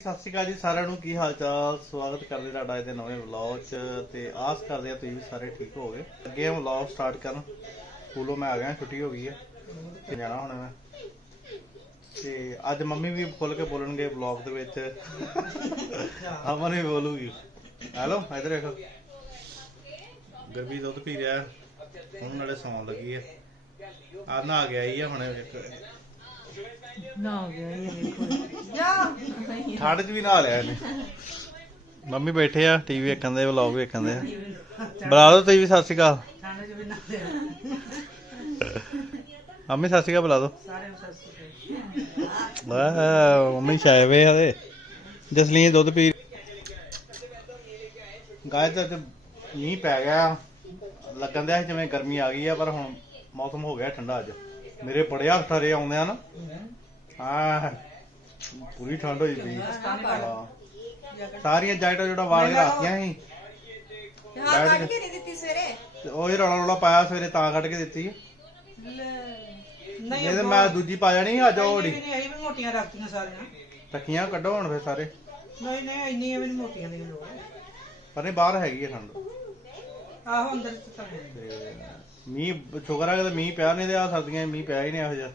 ਸਤਿ ਸ਼੍ਰੀ ਅਕਾਲ ਜੀ ਸਾਰਿਆਂ ਨੂੰ, ਕੀ ਹਾਲ ਚਾਲ ਸਵਾਗਤ ਕਰਦੇ ਤੁਹਾਡਾ ਇਹਦੇ ਨਵੇਂ ਵਲੌਗ 'ਚ ਤੇ ਆਸ ਕਰਦੇ ਆ ਤੁਸੀਂ ਵੀ ਸਾਰੇ ਠੀਕ ਹੋਗੇ ਅੱਗੇ ਆ ਵਲੌਗ ਸਟਾਰਟ ਕਰਨ। ਸਕੂਲੋਂ ਮੈਂ ਆ ਗਿਆ, ਛੁੱਟੀ ਹੋ ਗਈ ਹੈ। ਤੇ ਜਾਣਾ ਹੁਣ ਮੈਂ। ਤੇ ਅੱਜ ਮੰਮੀ ਵੀ ਖੁੱਲ ਕੇ ਬੋਲਣਗੇ ਵਲੌਗ ਦੇ ਵਿੱਚ। ਅਮਨ ਵੀ ਬੋਲੂਗੀ। ਹੈਲੋ, ਇਧਰ ਦੇਖੋ। ਗਰਮੀ ਦੁੱਧ ਪੀ ਰਿਹਾ। ਹੈ। ਹੁਣ ਨਾਲੇ ਸੌਣ ਲੱਗੀ ਹੈ। ਆ ਨਾ ਆ ਗਿਆ ਹੀ ਆ, ਹੁਣ ਇੱਕ ਨਾ ਹੋ ਗਿਆ ਇਹ ਵੇਖੋ ਠੰਡ 'ਚ ਵੀ ਨਹਾ ਲਿਆ ਇਹਨੇ। ਮੰਮੀ ਬੈਠੇ ਆ ਟੀਵੀ ਵੇਖਣ ਦੇ ਵਲੌਗ ਵੇਖਣ ਦੇ ਬੁਲਾ ਦੋ ਤੁਸੀਂ ਵੀ ਸਤਿ ਸ਼੍ਰੀ ਅਕਾਲ। ਠੰਡ ਚ ਵੀ ਨਾ ਦੇ ਮੰਮੀ ਸਤਿ ਸ਼੍ਰੀ ਅਕਾਲ ਬੁਲਾ ਦੋ ਸਾਰੇ ਨੂੰ ਸਤਿ ਸ਼੍ਰੀ ਅਕਾਲ। ਵਾਹ ਮੰਮੀ ਛਾਏ ਵੇ ਹਲੇ ਜਸਲੀਨ ਦੁੱਧ ਪੀ ਗਾਇ ਤਾਂ ਅੱਜ ਮੀਂਹ ਪੈ ਗਿਆ। ਲੱਗਣ ਦਿਆ ਜਿਵੇਂ ਗਰਮੀ ਆ ਗਈ ਆ ਪਰ ਹੁਣ ਮੌਸਮ ਹੋ ਗਿਆ ਠੰਡਾ ਅੱਜ। ਮੇਰੇ ਬੜੇ ਹੱਥ ਰੇ ਆਉਂਦੇ ਆ ਨਾ। ਹਾਂ ਪੂਰੀ ਠੰਡ ਹੋਈ ਪਈ। ਹਾਂ। ਸਾਰੀਆਂ ਜੈਕਟਾਂ ਜਿਹੜਾ ਵਾਲ ਕੇ ਰੱਖੀਆਂ ਸੀ। ਹਾਂ ਕੱਢ ਕੇ। ਨਹੀਂ ਦਿੱਤੀ ਸਵੇਰੇ? ਤੇ ਉਹ ਹੀ ਰੌਲਾ ਰੌਲਾ ਪਾਇਆ ਸਵੇਰੇ ਤਾਂ ਕੱਢ ਕੇ ਦਿੱਤੀ। ਨਹੀਂ ਨਹੀਂ ਤੇ ਮੈਂ ਦੂਜੀ ਪਾ ਜਾਣੀ ਸੀ, ਅੱਜ ਉਹ ਨਹੀਂ ੜੀ ਨਹੀਂ ਅਸੀਂ ਵੀ ਮੋਟੀਆਂ ਰੱਖਤੀਆਂ ਸਾਰੀਆਂ। ਤੱਕੀਆਂ ਕੱਢੋ ਹੁਣ ਫੇਰ ਸਾਰੇ। ਨਹੀਂ ਨਹੀਂ ਇੰਨੀਆਂ ਵੀ ਮੋਟੀਆਂ ਦੀਆਂ ਲੋੜ। ਪਰ ਨਹੀਂ ਬਾਹਰ ਹੈਗੀ ਹੈ ਠੰਡ। ਆਹੋ ਅੰਦਰ ਤਾਂ ਹੈ। ਤੇ ਮੀਂਹ ਸ਼ੁਕਰ ਹੈ ਕਿ ਮੀਂਹ ਪਿਆ ਨਹੀਂ ਤੇ ਆ ਸਰਦੀਆਂ 'ਚ ਮੀਂਹ ਪਿਆ ਹੀ ਨਹੀਂ ਇਹੋ ਜਿਹਾ।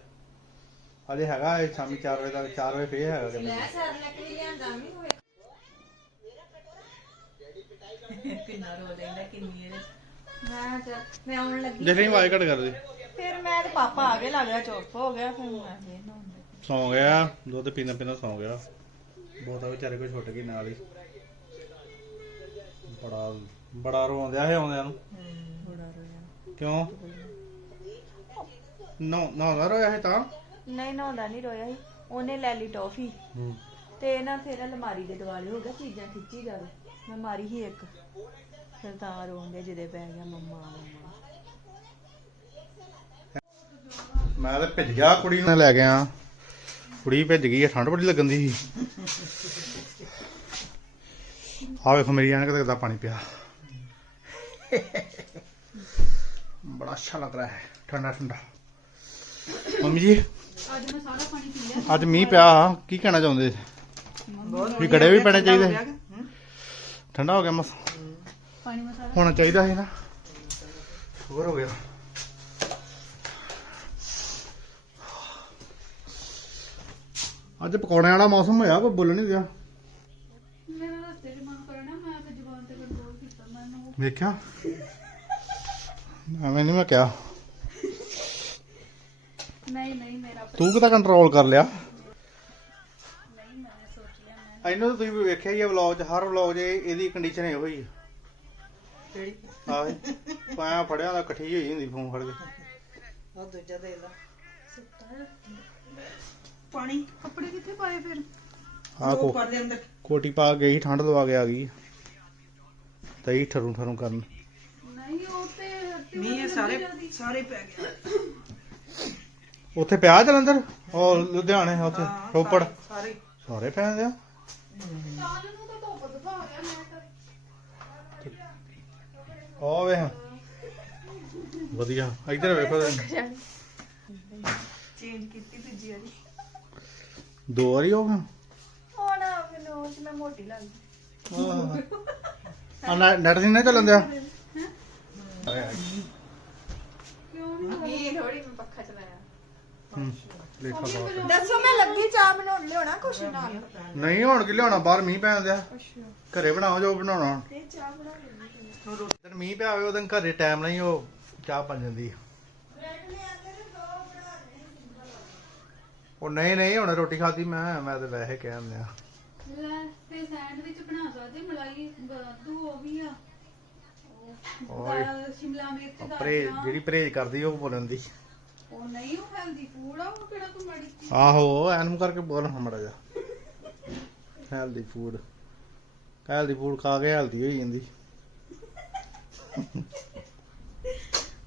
ਹਜੇ ਹੈਗਾ ਇਹ ਸ਼ਾਮੀ 4 ਵਜੇ ਤੱਕ 4 ਵਜੇ ਫੇਰ ਹੈਗਾ ਕਹਿੰਦੇ ਮੈਂ ਸਰ ਲੈ ਕੇ ਲਿਆਂਦਾ ਵੀ ਹੋਏ ਕਿੰਨਾ ਰੋ ਲੈਂਦਾ ਕਿੰਨੀ ਇਹਦੇ ਮੈਂ ਚੱਲ ਮੈਂ ਆਉਣ ਲੱਗੀ ਜਸਲੀਨ ਆਵਾਜ਼ ਘਟ ਕਰ ਦੇ। ਫਿਰ ਮੈਂ ਤੇ ਪਾਪਾ ਆ ਗਏ ਲੱਗ ਗਿਆ ਚੁੱਪ ਹੋ ਗਿਆ ਫਿਰ ਮੈਂ ਫੇਰ ਨਹਾਉਂਦਾ ਸੌਂ ਗਿਆ ਦੁੱਧ ਪੀਣਾ ਪੀਣਾ ਸੌਂ ਗਿਆ। ਬਹੁਤਾ ਵਿਚਾਰੇ ਕੋਈ ਛੁੱਟ ਗਈ ਨਾਲ ਹੀ। ਬੜਾ ਬੜਾ ਰੋਂਦਿਆ ਹੈ ਆਉਂਦਿਆਂ ਨੂੰ। ਕਿਉਂ? ਨੋ ਨਾ ਨਾ ਰੋਇਆ ਹੈ ਤਾਂ? ਨਹੀਂ ਨਹਾਉਂਦਾ ਨਹੀਂ ਰੋਇਆ ਸੀ ਉਹਨੇ ਲੈ ਲਈ ਟੌਫੀ। ਹੂੰ। ਤੇ ਨਾ ਫਿਰ ਅਲਮਾਰੀ ਦੇ ਦਿਵਾਲੇ ਹੋ ਗਿਆ ਚੀਜ਼ਾਂ ਖਿੱਚੀ ਜਾਵੇ ਮੈਂ ਮਾਰੀ ਹੀ ਇੱਕ। ਫਿਰ ਤਾਂ ਜਿਹਦੇ ਪੈ ਗਿਆ ਮੰਮਾ ਮੰਮਾ। ਮੈਂ ਤਾਂ ਭਿੱਜ ਗਿਆ ਕੁੜੀ ਨੂੰ। ਲੈ ਗਿਆ। ਕੁੜੀ ਭਿੱਜ ਗਈ ਹੈ ਠੰਡ ਬੜੀ ਲੱਗਣ ਦੀ ਸੀ। ਆ ਵੇਖੋ ਮੇਰੀ ਐਨਕ ਤੇ ਕਿੱਦਾਂ ਪਾਣੀ ਪਿਆ। ਬੜਾ ਅੱਛਾ ਲੱਗ ਰਿਹਾ ਹੈ ਠੰਡਾ ਠੰਡਾ। ਮੰਮੀ ਜੀ ਅੱਜ ਮੈਂ ਸਾਰਾ ਪਾਣੀ ਪੀ ਲਿਆ। ਅੱਜ ਮੀਂਹ ਪਿਆ ਕੀ ਕਹਿਣਾ ਚਾਹੁੰਦੇ? ਵੀ ਗੜੇ ਵੀ ਪੈਣੇ ਚਾਹੀਦੇ। ਠੰਡਾ ਹੋ ਗਿਆ ਮਸ। ਪਾਣੀ ਮੈਂ ਸਾਰਾ ਹੋਣਾ ਚਾਹੀਦਾ ਸੀ ਨਾ। ਹੋਰ ਹੋ ਗਿਆ। ਅੱਜ ਪਕੌੜਿਆਂ ਵਾਲਾ ਮੌਸਮ ਹੋਇਆ ਕੋਈ ਬੋਲ ਨਹੀਂ ਦਿਆ। ਮੇਰਾ ਰਸਤੇ 'ਚ ਮਨ ਕਰਨਾ ਮੈਂ ਤੇ ਜ਼ੁਬਾਨ ਤੇ ਕੰਟਰੋਲ ਕੀਤਾ। ਮੈਨੂੰ ਵੇਖਿਆ? ਐਵੇਂ ਨਹੀਂ ਮੈਂ ਕਿਹਾ। ਨਹੀਂ ਨਹੀਂ ਮੇਰਾ ਤੂੰ ਕਿਤਾ ਕੰਟਰੋਲ ਕਰ ਲਿਆ? ਨਹੀਂ ਮੈਂ ਸੋਚ ਲਿਆ ਮੈਂ ਇਹਨੂੰ ਤਾਂ ਤੁਸੀਂ ਵੀ ਵੇਖਿਆ ਹੀ ਆ ਵਲੌਗ 'ਚ ਹਰ ਵਲੌਗ 'ਚ ਇਹਦੀ ਕੰਡੀਸ਼ਨ ਇਹੋ ਹੀ ਕਿਹੜੀ? ਆਹ ਪਾਇਆ ਫੜਿਆ ਦਾ ਇਕੱਠੀ ਹੋਈ ਹੁੰਦੀ ਫੋਨ ਫੜ ਕੇ। ਉਹ ਦੂਜਾ ਦੇ ਲਾ। ਪਾਣੀ ਕੱਪੜੇ ਕਿੱਥੇ ਪਾਏ ਫਿਰ? ਆਹ ਕੋ ਉੱਪਰ ਦੇ ਅੰਦਰ। ਕੋਟੀ ਪਾ ਕੇ ਗਈ ਠੰਡ ਲਵਾ ਕੇ ਆ ਗਈ। ਤਈ ਠਰੂ ਠਰੂ ਕਰਨ। ਨਹੀਂ ਉਹ ਮੀਂਹ ਇਹ ਸਾਰੇ ਸਾਰੇ ਪੈ ਗਿਆ ਉੱਥੇ ਪਿਆ ਜਲੰਧਰ? ਉਹ ਲੁਧਿਆਣੇ ਉੱਥੇ ਹਾਂ, ਰੋਪੜ? ਸਾਰੇ। ਸਾਰੇ ਪੈਂਦੇ ਆ? ਚਾਲ ਨੂੰ ਤਾਂ ਧੁੱਪ ਦਿਖਾ ਗਿਆ ਮੈਂ ਤਾਂ। ਉਹ ਵੇ ਵਧੀਆ। ਇੱਧਰ ਵੇਖੋ। ਚੇਂਜ ਕੀਤੀ ਦੂਜੀ ਵਾਰੀ। ਦੋ ਵਾਰੀ ਹੋ ਗਿਆ ਹੁਣ ਮੈਨੂੰ ਉਸ ਮੈਂ ਮੋਟੀ ਲੱਗਦੀ। ਆ ਨੈਟ ਨਹੀਂ ਨਾ ਚੱਲਣ ਦਿਆ? ਕਿਉਂ ਨਹੀਂ ਇਹ ਥੋੜੀ ਮੈਂ ਪੱਖਾ ਚਲਾਇਆ ਹੂੰ, ਦੇਖੋ ਦੱਸੋ ਮੈਂ ਲੱਗੀ ਚਾਹ ਬਣਾਉਣ ਲਿਆਉਣਾ ਕੁਛ ਨਾਲ ਨਹੀਂ ਹੁਣ ਕਿ ਲਿਆਉਣਾ? ਬਾਹਰ ਮੀਂਹ ਪੈਣ ਦਿਆ। ਘਰੇ ਬਣਾਓ ਜੋ ਬਣਾਉਣਾ ਤੇ ਚਾਹ ਬਣਾ ਲੈਣੀ ਜਦੋਂ ਮੀਂਹ ਪਿਆ ਹੋਵੇ ਉਦੋਂ ਘਰੇ ਟਾਈਮ ਨਹੀਂ ਉਹ ਚਾਹ ਬਣ ਜਾਂਦੀ ਆ। ਉਹ ਨਹੀਂ ਨਹੀਂ ਹੁਣ ਰੋਟੀ ਖਾਦੀ ਮੈਂ ਮੈਂ ਤਾਂ ਵੈਸੇ ਕਹਿ ਦਿੰਦਾ ਲੈ ਤੇ ਸੈਂਡਵਿਚ ਬਣਾ ਸਕਦੇ ਮਲਾਈ ਵਾਧੂ ਉਹ ਵੀ ਆ। ਓਏ। ਸ਼ਿਮਲਾ ਮਿਰਚ ਦਾ ਪਰਹੇਜ ਜਿਹੜੀ ਪਰਹੇਜ ਕਰਦੀ ਉਹ ਬੋਲਣ ਦੀ। ਉਹ ਨਹੀਂ ਉਹ ਹੈਲਦੀ ਫੂਡ ਆ ਉਹ ਕਿਹੜਾ ਤੂੰ ਮੜੀ ਆਹੋ ਐਨਮ ਕਰਕੇ ਬੋਲ ਹਮੜਾ ਜਾ ਹੈਲਦੀ ਫੂਡ ਹੈਲਦੀ ਫੂਡ ਖਾ ਕੇ ਹੈਲਦੀ ਹੋਈ ਜਾਂਦੀ।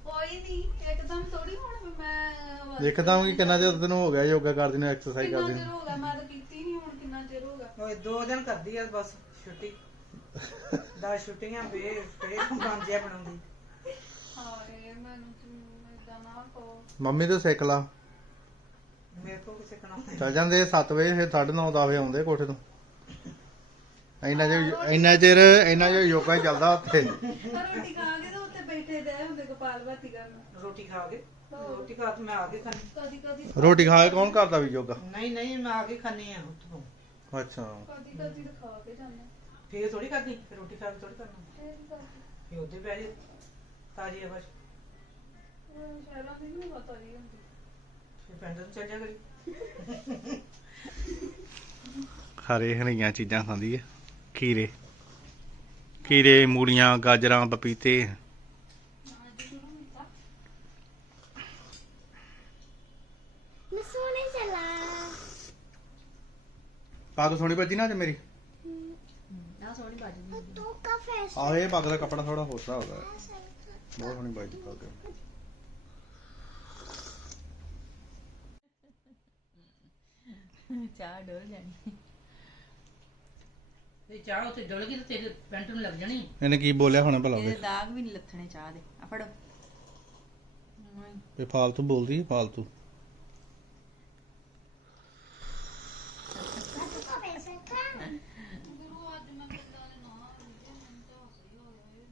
ਕੋਈ ਨਹੀਂ ਇੱਕਦਮ ਥੋੜੀ ਹੁਣ ਮੈਂ ਦੇਖਦਾ ਕਿ ਕਿੰਨਾ ਚਿਰ ਤੈਨੂੰ ਹੋ ਗਿਆ ਯੋਗਾ ਕਰਦੀ ਨੂੰ ਐਕਸਰਸਾਈਜ਼ ਕਿੰਨਾ ਕਰਦੀ ਚਿਰ ਨੂੰ? ਹੋ ਗਿਆ ਮੈਂ ਤਾਂ ਕੀਤੀ ਨਹੀਂ ਹੁਣ ਕਿੰਨਾ ਚਿਰ ਹੋ ਗਿਆ। ਓਏ ਦੋ ਦਿਨ ਕਰਦੀ ਆ ਬਸ ਛੁੱਟੀ। ਦਾ ਛੁੱਟੀਆਂ ਫੇਰ ਫੇਰ ਬਣ ਜਿਆ ਬਣਾਉਂਦੀ। ਹਾਏ ਮੈਨੂੰ ਇਦਾਂ ਨਾ ਕਹੋ ਮੰਮੀ ਤੋਂ ਸਿੱਖ ਲਾ। ਮੇਰੇ ਕੋਲ ਕਿਸੇ ਕਣਾ ਚੱਲ ਜਾਂਦੇ 7 ਵਜੇ ਫਿਰ 9:30 10 ਵਜੇ ਆਉਂਦੇ ਕੋਠੇ ਤੋਂ। ਇੰਨਾ ਚਿਰ ਇੰਨਾ ਚਿਰ ਇੰਨਾ ਚਿਰ ਯੋਗਾ ਹੀ ਚੱਲਦਾ ਉੱਥੇ। ਰੋਟੀ ਖਾ ਕੇ ਤੇ ਉੱਤੇ ਬੈਠੇ ਦੇ ਹੁੰਦੇ ਗੋਪਾਲ ਭਾਤੀ ਕਰਨ ਰੋਟੀ ਖਾ ਕੇ? ਰੋਟੀ ਖਾ ਕੇ ਮੈਂ ਆ ਕੇ ਖਾਣੀ ਕਦੀ ਕਦੀ ਰੋਟੀ ਖਾ ਕੇ ਕੌਣ ਕਰਦਾ ਵੀ ਯੋਗਾ? ਨਹੀਂ ਨਹੀਂ ਮੈਂ ਆ ਕੇ ਖਾਣੀ ਆ ਉੱਥੋਂ। ਅੱਛਾ। ਕਦੀ ਕਦੀ ਤਾਂ ਖਾ ਕੇ ਜਾਂਦੇ। ਫੇਰ ਥੋੜੀ ਕਰਨੀ ਫੇਰ ਰੋਟੀ ਖਾ ਕੇ ਥੋੜੀ ਕਰਨਾ। ਫੇਰ ਉਹਦੇ ਪੈ ਜੇ ਤਾਜੀ ਆਵਾਜ਼ ਉਹ ਸ਼ਹਿਰਾਂ ਦੀ ਨਹੀਂ ਪਤਾ ਨਹੀਂ ਹੁੰਦੀ। ਫੇਰ ਪਿੰਡ ਨੂੰ ਚੱਲ ਜਾ ਕਰੀ। ਹਰੇ ਹਰੀਆਂ ਚੀਜ਼ਾਂ ਖਾਂਦੀ ਹੈ ਖੀਰੇ। ਖੀਰੇ ਮੂਲੀਆਂ ਗਾਜਰਾਂ ਪਪੀਤੇ। ਪੱਗ ਸੋਹਣੀ ਵੱਜੀ ਨਾ ਅੱਜ ਮੇਰੀ। ਨਾ ਸੋਹਣੀ ਬਾਜੀ ਆਹ ਇਹ ਪੱਗ ਦਾ ਕੱਪੜਾ ਥੋੜਾ ਹੋਸਾ ਹੋ। ਗਿਆ ਬਹੁਤ ਸੋਹਣੀ ਵੱਜੀ ਪੱਗ ਚਾਹ ਡੋਲ ਜਾਣੀ ਤੇ ਚਾਹ ਉੱਤੇ ਡੁੱਲ ਗਈ ਤੇ ਤੇਰੇ ਪੈਂਟ ਨੂੰ ਲੱਗ ਜਾਣੀ। ਇਹਨੇ ਕੀ ਬੋਲਿਆ ਹੁਣ ਭਲਾ ਇਹਦੇ ਦਾਗ ਵੀ ਨਹੀਂ ਲੱਥਣੇ ਚਾਹ ਦੇ। ਆ ਫੜੋ। ਇਹ ਫਾਲਤੂ ਬੋਲਦੀ ਹੈ ਫਾਲਤੂ ਗੁਰੂ ਅੱਜ ਮੈਂ ਕਿੱਦਾਂ ਦੇ ਨਾ ਰੁਝੇ ਮੈਨੂੰ ਤਾਂ ਹੱਸੀ ਹੋਇਆ ਇਹ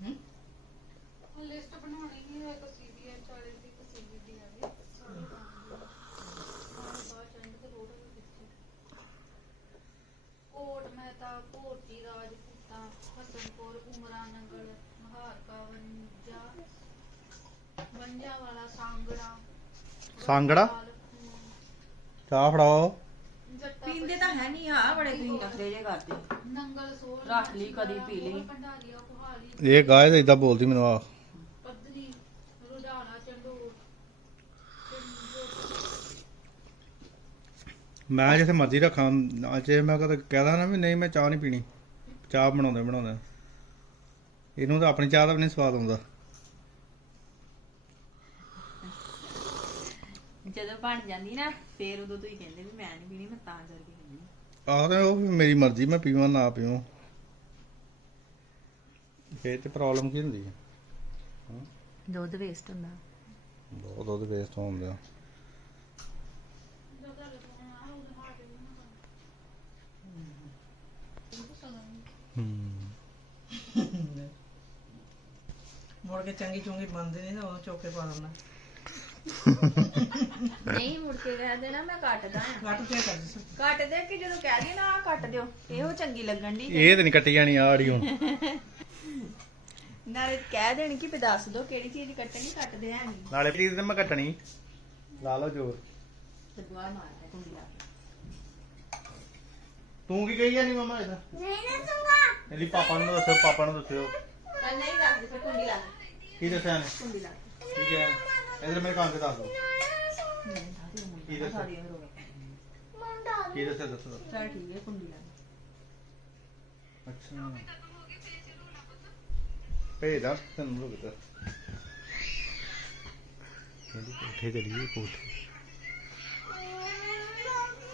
ਨਾ ਲਿਸਟ ਬਣਾਉਣੀ ਹੀ ਹੈ ਇੱਕ ਸੀਬੀਐਨ 40 ਦੀ ਇੱਕ ਸੀਬੀਡੀ ਆ ਗਈ ਸਾਰੇ ਕੰਮ ਦੀ ਸਾਰੇ ਬਾਅਦ ਚੰਦ ਤੇ ਲੋੜ ਹੋਈ ਪਿੱਛੇ ਕੋਟ ਮਹਿਤਾ ਭੋਟੀ ਰਾਜਪੂਤਾਂ ਹਸਨਪੁਰ ਉਮਰਾ ਨੰਗਲ ਵਾਲਾ ਸਾਂਗੜਾ ਚਾਹ ਫੜਾਓ। ਜੱਟਾ ਪੀਂਦੇ ਤਾਂ ਹੈ ਨਹੀਂ ਆ ਬੜੇ ਤੁਸੀਂ ਨਖਰੇ ਜੇ ਕਰਦੇ ਨੰਗਲ ਸੋਲ ਰੱਖ ਲਈ, ਕਦੀ ਪੀ ਲਈ। ਭੰਡਾਰੀਆ ਕੁਹਾਲੀ। ਇਹ ਗਾਇ ਤੇ ਇਦਾਂ ਬੋਲਦੀ ਮੈਨੂੰ ਆ ਪੱਧਰੀ ਰੁਡਾਣਾ ਚੰਡੋਰ ਮੈਂ ਜਿੱਥੇ ਮਰਜ਼ੀ ਰੱਖਾਂ ਅੱਜ ਮੈਂ ਕਦੇ ਕਹਦਾ ਨਾ ਵੀ ਨਹੀਂ ਮੈਂ ਚਾਹ ਨਹੀਂ ਪੀਣੀ। ਚਾਹ ਬਣਾਉਂਦੇ ਬਣਾਉਂਦੇ। ਇਹਨੂੰ ਤਾਂ ਆਪਣੀ ਚਾਹ ਦਾ ਵੀ ਨਹੀਂ ਸਵਾਦ ਆਉਂਦਾ। ਜਦੋਂ ਬਣ ਜਾਂਦੀ ਨਾ ਫੇਰ ਉਦੋਂ ਤੁਸੀਂ ਕਹਿੰਦੇ ਵੀ ਮੈਂ ਨਹੀਂ ਪੀਣੀ ਮੈਂ ਤਾਂ ਕਰਕੇ ਪੀਣੀ। ਆਹ ਤੇ ਉਹ ਵੀ ਮੇਰੀ ਮਰਜ਼ੀ ਮੈਂ ਪੀਵਾਂ ਨਾ ਪੀਵਾਂ। ਇਹ ਤੇ ਪ੍ਰੋਬਲਮ ਕੀ ਹੁੰਦੀ ਹੈ। ਦੁੱਧ ਵੇਸਟ ਹੁੰਦਾ। ਬਹੁਤ ਦੁੱਧ ਵੇਸਟ ਹੁੰਦਾ ਜਦੋਂ ਰਸੋਣਾ ਉਹਦੇ ਹਾਟੇ ਨੂੰ ਨਾ ਹੂੰ ਮੁੜ ਕੇ ਚੰਗੀ ਚੁੰਗੀ ਬੰਦੇ ਨਹੀਂ ਤਾਂ ਉਹ ਚੌਕੇ ਪਾ ਦਿੰਦਾ। ਨਹੀਂ ਮੁੜ ਕੇ ਕਹਿ ਦੇਣਾ ਮੈਂ ਕੱਟਦਾ ਆ ਕੱਟ ਕੇ ਕਰ ਦਿਸ ਕੱਟ ਦੇ ਕਿ ਜਦੋਂ ਕਹਿ ਦੀ ਨਾ ਆਹ ਕੱਟ ਦਿਓ। ਇਹੋ ਚੰਗੀ ਲੱਗਣ ਦੀ ਇਹ ਤੇ ਨਹੀਂ ਕੱਟੀ ਜਾਣੀ ਆ ਆੜੀਓ ਨਾਲੇ ਕਹਿ ਦੇਣ ਕਿ ਵੀ ਦੱਸ ਦੋ ਕਿਹੜੀ ਚੀਜ਼ ਕੱਟਣੀ ਕੱਟਦੇ ਹੈ ਨਹੀਂ। ਨਾਲੇ ਪਲੀਜ਼ ਤੇ ਮੈਂ ਕੱਟਣੀ। ਲਾ ਲਓ ਜ਼ੋਰ। ਦੁਆ ਮਾਰਦਾ ਕੁੰਡੀ ਲਾ ਕੇ। ਤੂੰ ਕੀ ਕਹੀ ਜਾਨੀ ਮਮਾ ਇਹਦਾ? ਇਹਦੀ ਪਾਪਾ ਨੂੰ ਦੱਸੋ ਪਾਪਾ ਨੂੰ ਦੱਸਿਓ। ਚੱਲ ਨਹੀਂ ਦੱਸਦੇ ਫਿਰ ਕੁੰਡੀ ਲਾ ਦੇ, ਕੀ ਦੱਸਿਆ ਨੇ ਕੁੰਡੀ ਲਾ ਦੇ। ਠੀਕ ਹੈ। ਇਧਰ ਮੇਰੇ ਕੰਨ ਤੇ ਦੱਸ ਦਿਓ ਨਹੀਂ ਕੀ ਦੱਸਿਆ? ਸਾਰੀ ਉਮਰ। ਕੀ ਦੱਸਿਆ ਦੱਸੋ। ਚੱਲ ਠੀਕ ਹੈ ਕੁੰਡੀ ਲਾ ਦੇ। ਅੱਛਾ। ਭੇਜਦਾ ਤੈਨੂੰ ਰੁਕ ਕੋਠੇ ਚਲੀਏ ਕੋਠੇ।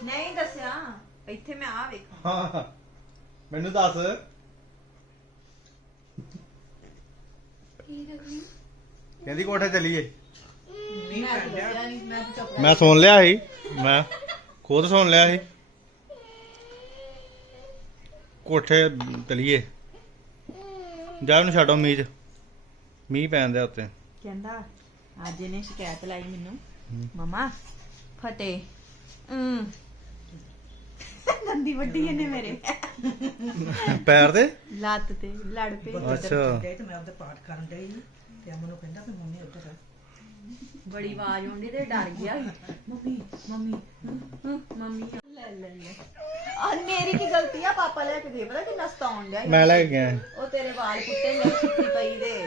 ਨਹੀਂ ਦੱਸਿਆ ਇੱਥੇ ਮੈਂ ਆ ਵੇਖਾਂ। ਹਾਂ। ਮੈਨੂੰ ਦੱਸ ਕੀ ਦੇਖੀ ਕਹਿੰਦੀ ਕੋਠੇ ਚਲੀਏ। ਨਹੀਂ ਮੈਂ ਨਹੀਂ ਸੁਣ ਲਿਆ ਸੀ ਮੈਂ ਖੁਦ ਸੁਣ ਲਿਆ ਸੀ। ਕੋਠੇ ਚਲੀਏ। ਜਾ ਉਹਨੂੰ ਛੱਡੋ ਮੀਂਹ 'ਚ ਮੀਂਹ ਪੈਣ ਦਿਆ ਉੱਤੇ ਕਹਿੰਦਾ ਅੱਜ ਇਹਨੇ ਸ਼ਿਕਾਇਤ ਲਾਈ ਮੈਨੂੰ। ਮਮਾ ਫਤਿਹ ਹਮ ਦੰਦੀ ਵੱਡੀ ਇਹਨੇ ਮੇਰੇ। ਪੈਰ ਦੇ? ਲੱਤ ਤੇ ਲੜ ਪਏ। ਅੱਛਾ। ਤੇ ਮੈਂ ਆਪਦਾ ਪਾਠ ਕਰਨ ਡਈ ਤੇ ਅਮਨ ਨੂੰ ਕਹਿੰਦਾ ਕਿ ਮੰਮੀ ਉੱਧਰ ਆ। ਬੜੀ ਆਵਾਜ਼ ਆਉਂਦੀ ਤੇ ਡਰ ਗਿਆ ਮੰਮੀ ਮੰਮੀ ਹਮ, ਮੰਮੀ। ਲੈ ਲੈ ਲੈ। ਆ ਮੇਰੀ ਕੀ ਗਲਤੀ ਆ? ਪਾਪਾ ਲੈ ਕੇ ਦੇ ਪਤਾ ਕਿੰਨਾ ਸਤਾਉਣ ਡਿਆ ਸੀ। ਮੈਂ ਲੈ ਕੇ ਗਿਆ। ਉਹ ਤੇਰੇ ਵਾਲ ਪੁੱਟੇ ਨੇ ਸੁੱਤੀ ਪਈ ਦੇ।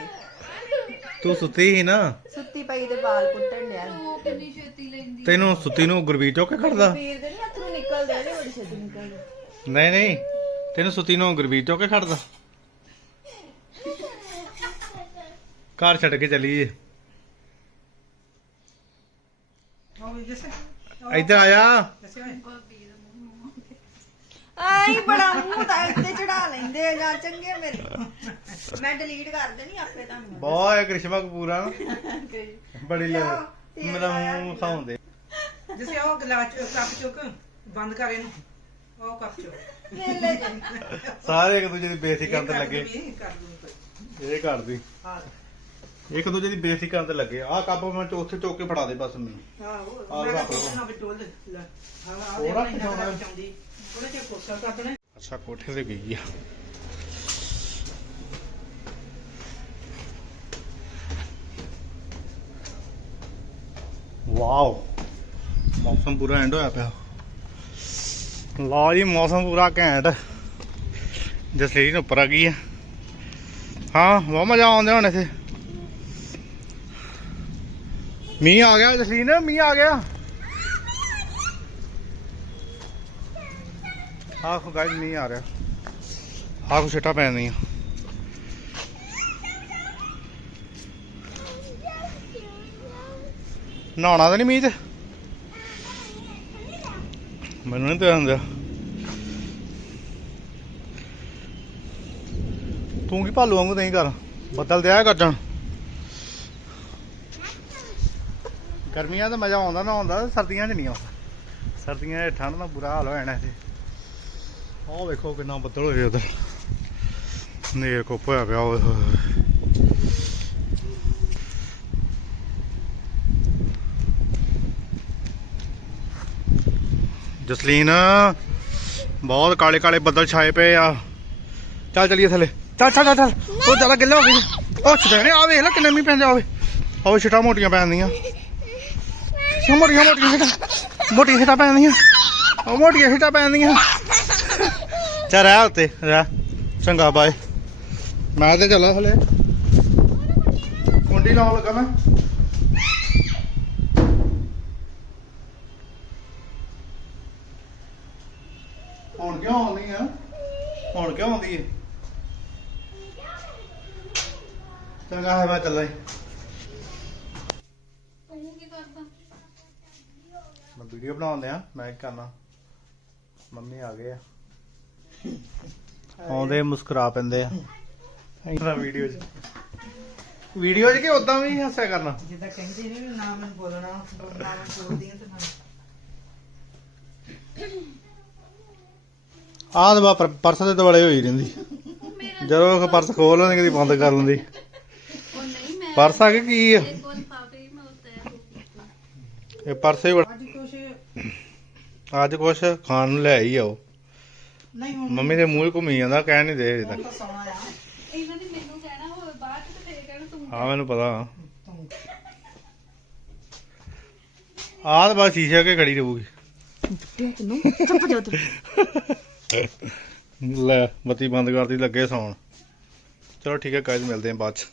ਤੂੰ ਸੁੱਤੀ ਸੀ ਨਾ? ਸੁੱਤੀ ਪਈ ਦੇ ਵਾਲ ਪੁੱਟਣ ਡਿਆ ਸੀ। ਉਹ ਕਿੰਨੀ ਛੇਤੀ ਲੈਂਦੀ ਤੈਨੂੰ ਸੁੱਤੀ ਨੂੰ ਗੁਰਬੀਰ ਚੁੱਕ ਖੜਦਾ? ਪੀਰ ਦੇ ਨਹੀਂ ਅਥਰੂ ਨਿਕਲਦੇ ਨੇ ਬੜੀ ਛੇਤੀ ਨਿਕਲਦੇ। ਨਹੀਂ ਨਹੀਂ। ਤੈਨੂੰ ਸੁੱਤੀ ਨੂੰ ਗੁਰਬੀਰ ਚੁੱਕ ਕੇ ਖੜਦਾ। ਘਰ ਛੱਡ ਕੇ ਵੀ ਜਿਸੇ ਇੱਧਰ ਆਇਆ ਆਈ ਬੜਾ ਮੂੰਹ ਤਾਂ ਇੱਥੇ ਚੜਾ ਲੈਂਦੇ ਆ ਜਾਂ ਚੰਗੇ ਮੇਰੇ ਮੈਂ ਡਿਲੀਟ ਕਰ ਦੇਣੀ ਆਪੇ ਤੁਹਾਨੂੰ। ਬਹੁਤ ਹੈ ਕ੍ਰਿਸ਼ਮਾ ਕਪੂਰ ਆ। ਬੜੀ ਲੈ ਮੇਰਾ ਮੂੰਹ ਖਾਉਂਦੇ। ਜਿਸੇ ਉਹ ਗਲਾਸ ਕੱਪ ਚੁੱਕ ਬੰਦ ਕਰ ਇਹਨੂੰ। ਉਹ ਕਰ ਸਾਰੇ ਇੱਕ ਦੂਜੇ ਦੀ ਬੇਇੱਜ਼ਤੀ ਕਰਨ ਤੇ ਲੱਗੇ। ਕਰ। ਇਹ ਕਰਦੀ ਹਾਂ। ਇੱਕ ਦੂਜੇ ਦੀ ਬੇਇੱਜ਼ਤੀ ਕਰਨ ਤੇ ਲੱਗੇ। ਆਹ ਕੱਪ ਮੈਂ ਉੱਥੇ ਚੁੱਕ ਕੇ ਫੜਾ ਦੇ ਬਸ ਮੈਨੂੰ। ਆਹੋ ਆਹ ਮੈਂ। ਕੋਸ਼ਣਾ ਦੇ। ਲੈ। ਹਾਂ ਆ ਹੋਰ ਰੱਖ ਦੇ ਜਾਣਾ। ਚਾਉਂਦੀ ਉਹਨੇ ਤੇ ਕੋਸਾ ਕਰ ਦੇਣਾ। ਅੱਛਾ ਕੋਠੇ ਤੇ ਗਈ ਆ। ਵਾਓ। ਮੌਸਮ ਪੂਰਾ ਐਂਡ ਹੋਇਆ ਪਿਆ। ਲਓ ਜੀ, ਮੌਸਮ ਪੂਰਾ ਘੈਂਟ। ਜਸਲੀਨ ਉੱਪਰ ਆ ਗਈ ਆ। ਹਾਂ, ਬਹੁਤ ਮਜ਼ਾ ਆਉਂਦਾ ਹੁਣ ਇੱਥੇ। ਮੀਂਹ ਆ ਗਿਆ ਜਸਲੀਨ, ਮੀਂਹ ਆ ਗਿਆ। ਆਖੋ ਗਾਇਸ ਮੀਂਹ ਆ ਰਿਹਾ। ਆਖੋ ਛਿੱਟਾ ਪੈਂਦੀਆਂ ਨਹਾਉਣਾ ਤਾਂ ਨਹੀਂ ਮੀਂਹ ਚ? ਮੈਨੂੰ ਨਹੀਂ ਧਿਆਨ ਦਿਆ ਤੂੰ ਕੀ ਭਾਲੂ ਵਾਂਗੂ ਨਹੀਂ ਕਰ ਬੱਦਲ ਤੇ ਆਇਆ ਗੱਜਣ ਗਰਮੀਆਂ ਦਾ ਮਜ਼ਾ ਆਉਂਦਾ ਨਾ ਆਉਂਦਾ, ਸਰਦੀਆਂ 'ਚ ਨਹੀਂ ਆਉਂਦਾ। ਸਰਦੀਆਂ 'ਚ ਠੰਡ ਦਾ ਬੁਰਾ ਹਾਲ ਹੋ ਜਾਣਾ ਇੱਥੇ। ਆਹ ਵੇਖੋ ਕਿੰਨਾ ਬੱਦਲ ਹੋਏ ਉਧਰ। ਨੇਰ ਕੋ ਹੋਇਆ ਪਿਆ, ਓਏ ਜਸਲੀਨ ਬਹੁਤ ਕਾਲੇ ਕਾਲੇ ਬੱਦਲ ਛਾਏ ਪਏ ਆ। ਚੱਲ ਚਲੀਏ ਥੱਲੇ। ਚੱਲ ਚੱਲ ਚੱਲ, ਉਹ ਜ਼ਿਆਦਾ ਗਿੱਲਾ ਹੋ ਗਈ ਉਹ ਛੜੇ ਆ ਵੇਖ ਲੈ ਕਿੰਨੇ ਮੀਂਹ ਪੈਂਦੇ ਆਵੇ ਉਹ ਛਿਟਾ ਮੋਟੀਆਂ ਪੈਂਦੀਆਂ ਛਿਟਾਂ ਮੋਟੀਆਂ ਮੋਟੀਆਂ ਛਿਟਾਂ। ਮੋਟੀਆਂ ਛਿਟਾਂ ਪੈਂਦੀਆਂ ਉਹ ਮੋਟੀਆਂ ਛਿਟਾਂ ਪੈਂਦੀਆਂ ਚੱਲ ਰਹਿ ਉੱਤੇ ਰਹਿ। ਚੰਗਾ ਬਾਏ ਮੈਂ ਤੇ ਚੱਲਾਂ ਥੱਲੇ। ਕੁੰਡੀ ਲਾਉਣ ਲੱਗਾ ਮੈਂ ਹੁਣ ਕਿਉਂ ਆਉਂਦੀ ਆ? ਹੁਣ ਕਿਉਂ ਆਉਂਦੀ ਏ ਚੰਗਾ ਹੈ ਮੈਂ ਚੱਲਾਂ ਈ। ਤੂੰ ਕੀ ਕਰਦਾ? ਮੈਂ ਵੀਡੀਓ ਬਣਾਉਂਦੇ ਆ ਮੈਂ ਕੀ ਕਰਨਾ? ਮੰਮੀ ਆ ਗਏ ਆ। ਆਉਂਦੇ ਮੁਸਕਰਾ ਪੈਂਦੇ ਆ। ਇਹਨਾਂ ਵੀਡੀਓ 'ਚ। ਵੀਡੀਓ 'ਚ ਕਿ ਉਦਾਂ ਵੀ ਹੱਸਿਆ ਕਰਨਾ? ਜਿੱਦਾਂ ਕਹਿੰਦੇ ਨੇ ਨਾ ਮੈਨੂੰ ਬੋਲਣਾ ਨਾ ਮੈਂ ਬੋਲਦੀ ਤੇ ਨਾ। ਆਹ ਪਰ- ਪਰਸ ਦੇ ਦੁਆਲੇ ਹੋਈ ਰਹਿੰਦੀ। ਜਦੋਂ ਉਹ ਪਰਸ ਖੋਲ ਲੈਂਦੀ ਕਦੀ ਬੰਦ ਕਰ ਲੈਂਦੀ। ਪਰਸ ਆ ਕੇ ਕੀ ਆ? ਇਹ ਪਰਸ ਹੀ ਬੜਾ- ਅੱਜ ਕੁਛ ਅੱਜ ਕੁਛ ਖਾਣ ਨੂੰ ਲੈ ਹੀ ਆਓ ਨਹੀਂ ਹੁਣ ਮੰਮੀ ਦੇ ਮੂੰਹ ਘੁੰਮੀ ਜਾਂਦਾ ਕਹਿ ਨਹੀਂ ਦੇ ਤੱਕ। ਤਾਂ ਸੌਣਾ ਆ। ਇਹਨਾਂ ਨੇ ਮੈਨੂੰ ਕਹਿਣਾ ਹੋਵੇ ਬਾਅਦ ਚ ਤੇ ਤੇਰੇ ਕਹਿਣਾ ਤੂੰ। ਹਾਂ ਮੈਨੂੰ ਪਤਾ। ਆਹ ਤਾਂ ਬਸ ਸ਼ੀਸ਼ੇ ਕੇ ਖੜੀ ਰਹੂਗੀ। ਚੁੱਪ ਜਾ ਤੂੰ। ਲੈ ਬੱਤੀ ਬੰਦ ਕਰਤੀ ਲੱਗੇ ਸੌਣ। ਚਲੋ ਠੀਕ ਹੈ ਕਾਇਦ ਮਿਲਦੇ ਹਾਂ ਬਾਅਦ ਚ।